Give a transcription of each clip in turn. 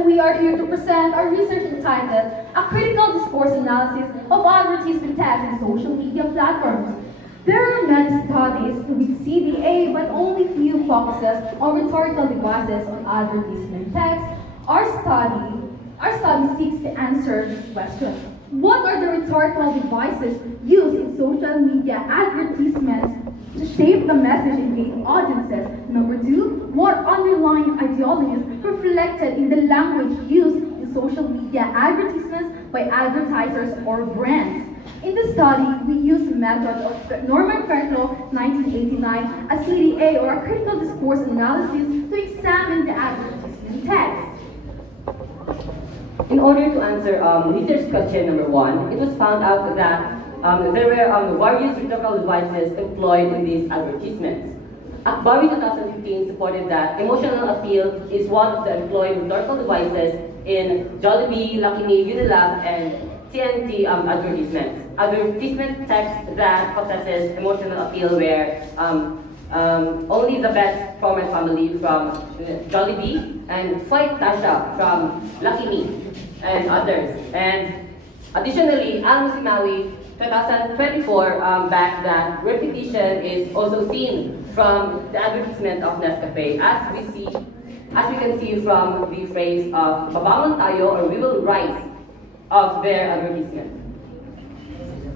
and we are here to present our research entitled A Critical Discourse Analysis of Advertisement Text in Social Media Platforms. There are many studies with CDA, but only few focuses on rhetorical devices on advertisement text. Our study seeks to answer this question. What are the rhetorical devices used in social media advertisements to shape the message in the audiences? Number two, what underlying ideologies reflected in the language used in social media advertisements by advertisers or brands? In the study, we used the method of Norman Fairclough 1989, a CDA or a critical discourse analysis to examine the advertisement text. In order to answer research question number 1, it was found out that there were various rhetorical devices employed in these advertisements. Akbari 2015 supported that emotional appeal is one of the employed rhetorical devices in Jollibee, Lucky Me, Unilab, and TNT advertisements. Advertisement text that possesses emotional appeal where only the best from my family from Jollibee and Fight Tasha from Lucky Me and others. And additionally, Al Musimawi 2024 back that repetition is also seen from the advertisement of Nescafe as we can see from the phrase of Babangon tayo or we will rise of their advertisement.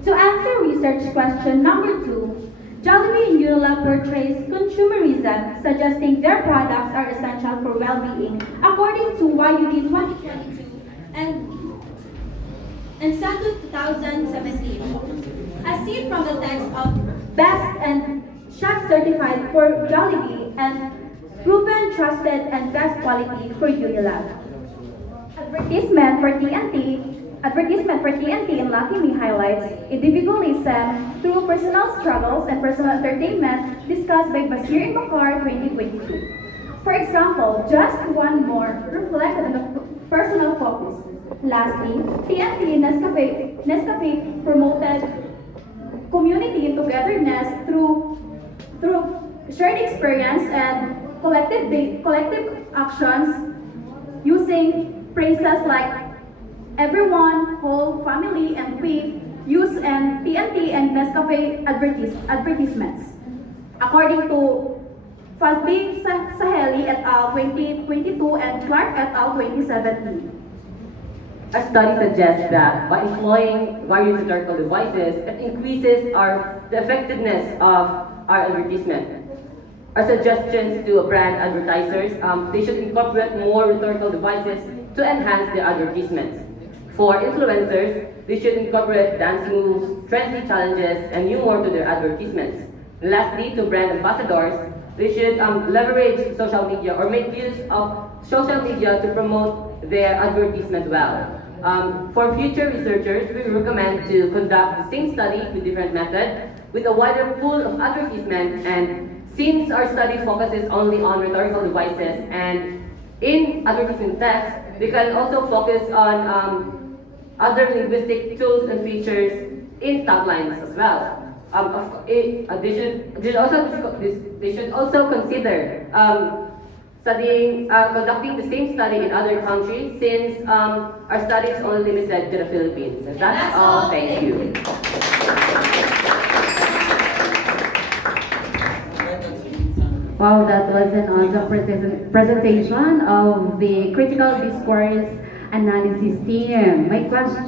To answer research question number 2, Jollibee and Unilab portrays consumerism, suggesting their products are essential for well-being, according to YUD 2022 and Sandu 2017. As seen from the text of Best and Chef Certified for Jollibee and Proven Trusted and Best Quality for Unilab. Advertisement for TNT and Lucky Me highlights individualism through personal struggles and personal entertainment discussed by Basir and Bakar 2022. For example, just one more reflected on the personal focus. Lastly, TNT and Nescafe promoted community and togetherness through shared experience and collective actions using phrases like everyone, whole, family, and we use and TNT and Nescafe advertisements. According to Fazli Saheli et al. 2022 and Clark et al. 2017. A study suggests that by employing various rhetorical devices, it increases the effectiveness of our advertisement. Our suggestions to brand advertisers, they should incorporate more rhetorical devices to enhance their advertisements. For influencers, they should incorporate dance moves, trendy challenges, and humor to their advertisements. Lastly, to brand ambassadors, they should leverage social media or make use of social media to promote their advertisement well. For future researchers, we recommend to conduct the same study with different methods with a wider pool of advertisement, and since our study focuses only on rhetorical devices and in advertisement text, we can also focus on other linguistic tools and features in taglines as well. They should also consider conducting the same study in other countries since our study is only limited to the Philippines. And that's all. Thank you. Wow, that was an awesome presentation of the critical discourse analysis team. My question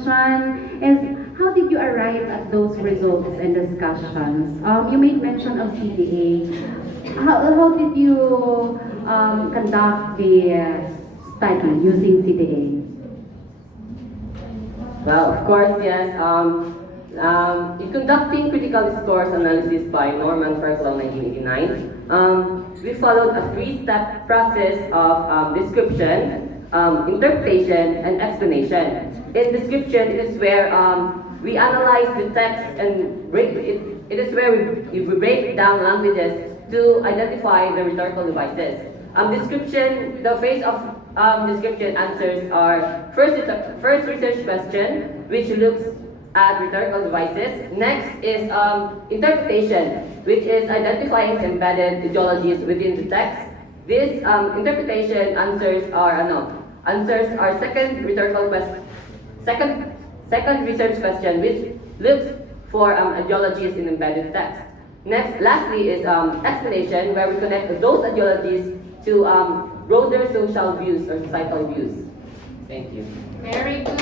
is, how did you arrive at those results and discussions? You made mention of CDA. How did you conduct the study using CDA? Well, of course, yes. In conducting critical discourse analysis by Norman Fairclough 1989, we followed a 3-step process of description, interpretation, and explanation. In description, it is where we analyze the text and it is where we break down languages to identify the rhetorical devices. Description, the phase of description answers are first research question, which looks at rhetorical devices. Next is interpretation, which is identifying embedded ideologies within the text. This interpretation answers are answers our second rhetorical question, second research question, which looks for ideologies in embedded text. Next, lastly, is explanation, where we connect those ideologies to broader social views or societal views. Thank you. Very good.